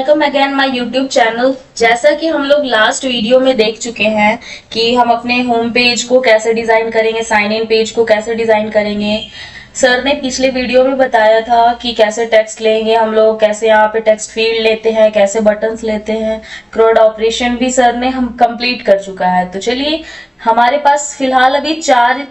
Welcome again my YouTube channel. जैसा कि हम लोग लास्ट वीडियो में देख चुके हैं कि हम अपने होम पेज को कैसे डिजाइन करेंगे, साइन इन पेज को कैसे डिजाइन करेंगे। सर ने पिछले वीडियो में बताया था कि कैसे टेक्स्ट लेंगे हम लोग, कैसे यहाँ पे टेक्स्ट फील्ड लेते हैं, कैसे बटन्स लेते हैं। क्रॉड ऑपरेशन भी सर ने हम कंप्लीट कर चुका है। तो चलिए, हमारे पास फिलहाल अभी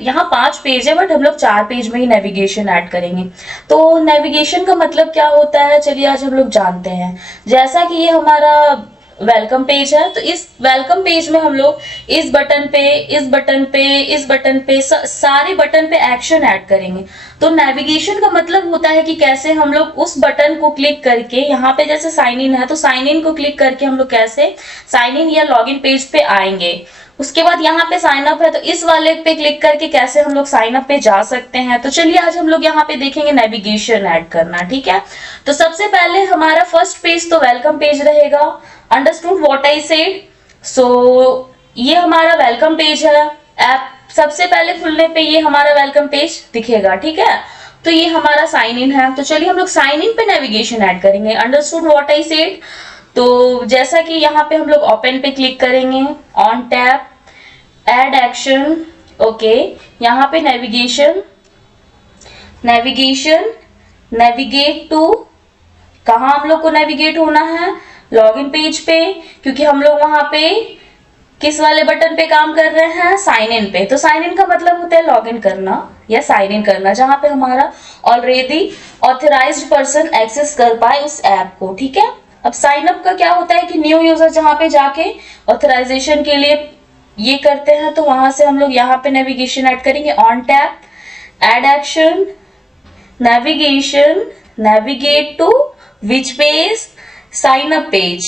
यहाँ 5 पेज है, बट हम लोग 4 पेज में ही नेविगेशन ऐड करेंगे। तो नेविगेशन का मतलब क्या होता है, चलिए आज हम लोग जानते हैं। जैसा कि ये हमारा वेलकम पेज है, तो इस वेलकम पेज में हम लोग इस बटन पे, इस बटन पे, इस बटन पे, सारे बटन पे एक्शन ऐड करेंगे। तो नेविगेशन का मतलब होता है कि कैसे हम लोग उस बटन को क्लिक करके, यहाँ पे जैसे साइन इन है तो साइन इन को क्लिक करके हम लोग कैसे साइन इन या लॉग इन पेज पे आएंगे। उसके बाद यहाँ पे साइन अप है तो इस वाले पे क्लिक करके कैसे हम लोग साइन अप पे जा सकते हैं। तो चलिए आज हम लोग यहाँ पे देखेंगे नेविगेशन ऐड करना, ठीक है। तो सबसे पहले हमारा फर्स्ट पेज तो वेलकम पेज रहेगा। Understood what I said? So ये हमारा वेलकम पेज है। ऐप सबसे पहले खुलने पे ये हमारा वेलकम पेज दिखेगा, ठीक है। तो ये हमारा साइन इन है। तो चलिए हम लोग साइन इन पे नेविगेशन ऐड करेंगे। Understood what I said? तो जैसा कि यहाँ पे हम लोग ओपन पे क्लिक करेंगे, on tap, add action, okay. यहाँ पे नेविगेशन, नेविगेट टू, कहाँ हम लोग को नेविगेट होना है? लॉगिन पेज पे, क्योंकि हम लोग वहां पे किस वाले बटन पे काम कर रहे हैं? साइन इन पे। तो साइन इन का मतलब होता है लॉग इन करना या साइन इन करना, जहां पे हमारा ऑलरेडी ऑथराइज्ड पर्सन एक्सेस कर पाए उस ऐप को, ठीक है। अब साइन अप का क्या होता है कि न्यू यूजर जहां पे जाके ऑथराइजेशन के लिए ये करते हैं, तो वहां से हम लोग यहाँ पे नेविगेशन ऐड करेंगे। On tap, add action, navigation, navigate to which page? Sign up page.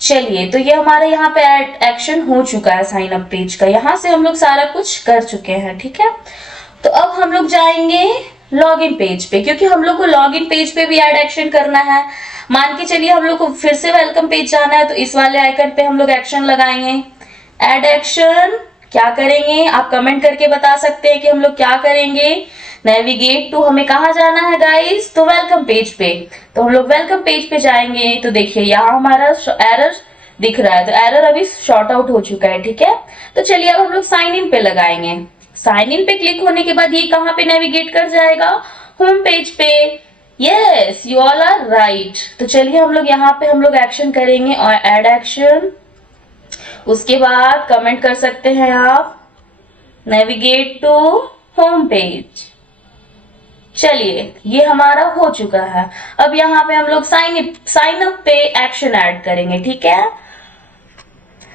चलिए, तो ये हमारे यहाँ पे एक्शन हो चुका है साइन अप पेज का। यहाँ से हम लोग सारा कुछ कर चुके हैं, ठीक है। तो अब हम लोग जाएंगे लॉगिन पेज पे, क्योंकि हम लोग को लॉगिन पेज पे भी ऐड एक्शन करना है। मान के चलिए हम लोग को फिर से वेलकम पेज जाना है, तो इस वाले आइकन पे हम लोग एक्शन लगाएंगे। एड एक्शन क्या करेंगे? आप कमेंट करके बता सकते हैं कि हम लोग क्या करेंगे। नेविगेट टू, हमें कहाँ जाना है गाइस? तो वेलकम पेज पे। तो हम लोग वेलकम पेज पे जाएंगे। तो देखिए यहाँ हमारा एरर दिख रहा है, तो एरर अभी शॉर्ट आउट हो चुका है, ठीक है। तो चलिए अब हम लोग साइन इन पे लगाएंगे। साइन इन पे क्लिक होने के बाद ये कहाँ पे नेविगेट कर जाएगा? होम पेज पे। Yes, you all are right. तो चलिए हम लोग यहाँ पे हम लोग एक्शन करेंगे और एड एक्शन। उसके बाद कमेंट कर सकते हैं आप, नेविगेट टू होम पेज। चलिए ये हमारा हो चुका है। अब यहाँ पे हम लोग साइन अप पे एक्शन ऐड करेंगे, ठीक है।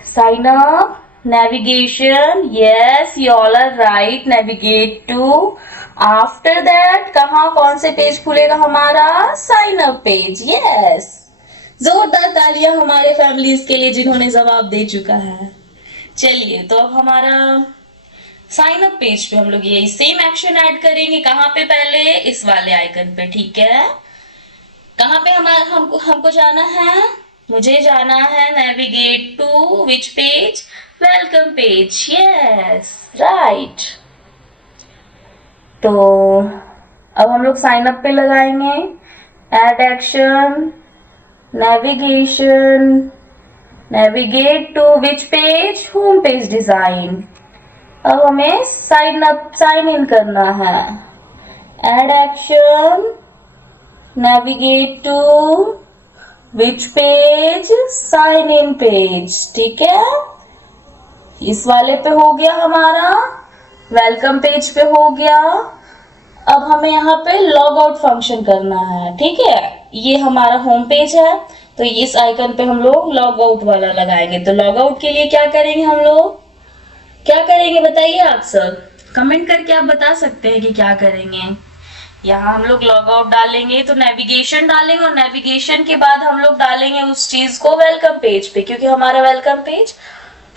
Sign up, navigation, yes you all are right, navigate to. After that कहाँ, कौन से पेज खुलेगा हमारा? Sign up page. यस, जोरदार तालियां हमारे फैमिलीज के लिए जिन्होंने जवाब दे चुका है। चलिए, तो अब हमारा साइन अप पेज पे हम लोग ये सेम एक्शन ऐड करेंगे। कहाँ पे? पहले इस वाले आइकन पे, ठीक है। कहाँ पे हमको जाना है? मुझे जाना है navigate to which page? Welcome page. Yes, right. तो अब हम लोग साइन अप पे लगाएंगे, add action, navigation, navigate to which page? Home page design. अब हमें साइन इन करना है। Add action, navigate to which page? Sign in page, ठीक है। इस वाले पे हो गया हमारा, वेलकम पेज पे हो गया। अब हमें यहाँ पे लॉग आउट फंक्शन करना है, ठीक है। ये हमारा होम पेज है, तो इस आइकन पे हम लोग लॉग आउट वाला लगाएंगे। तो लॉग आउट के लिए क्या करेंगे हम लोग? क्या करेंगे बताइए आप सब, कमेंट करके आप बता सकते हैं कि क्या करेंगे। यहाँ हम लोग लॉग आउट डालेंगे, तो नेविगेशन डालेंगे और नेविगेशन के बाद हम लोग डालेंगे उस चीज को वेलकम पेज पे, क्योंकि हमारा वेलकम पेज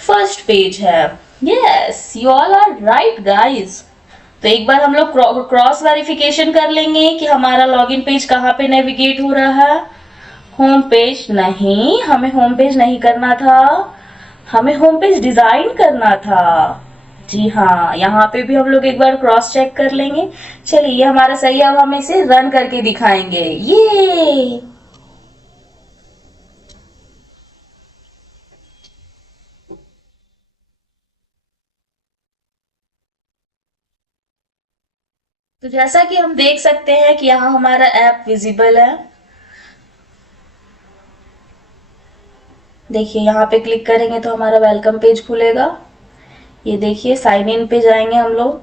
फर्स्ट पेज है। Yes, you all are right guys. तो एक बार हम लोग क्रॉस वेरिफिकेशन कर लेंगे कि हमारा लॉगिन पेज कहाँ पे नेविगेट हो रहा है। होम पेज नहीं, हमें होम पेज नहीं करना था, हमें होम पेज डिजाइन करना था। जी हाँ, यहाँ पे भी हम लोग एक बार क्रॉस चेक कर लेंगे। चलिए ये हमारा सही है। अब हम इसे रन करके दिखाएंगे। ये तो जैसा कि हम देख सकते हैं कि यहाँ हमारा ऐप विजिबल है। देखिए यहाँ पे क्लिक करेंगे तो हमारा वेलकम पेज खुलेगा। ये देखिए साइन इन पे जाएंगे हम लोग।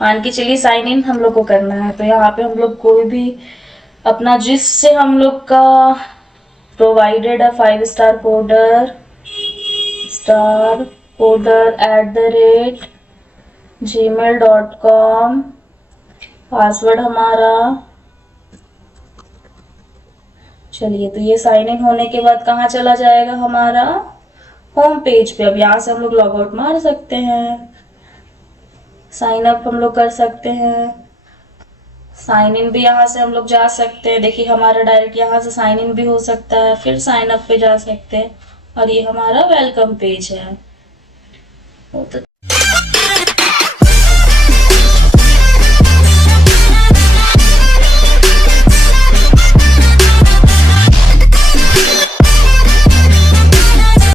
मान के चलिए साइन इन हम लोग को करना है, तो यहाँ पे हम लोग कोई भी अपना जिससे हम लोग का प्रोवाइडेड है 5 स्टार कोडर@gmail.com, पासवर्ड हमारा। चलिए तो ये साइन इन होने के बाद कहाँ चला जाएगा हमारा होम पेज पे। अब यहाँ से हम लोग लॉग आउट मार सकते हैं, साइन अप हम लोग कर सकते हैं, साइन इन भी यहाँ से हम लोग जा सकते हैं। देखिए हमारा डायरेक्ट यहाँ से साइन इन भी हो सकता है, फिर साइन अप पे जा सकते हैं, और ये हमारा वेलकम पेज है। तो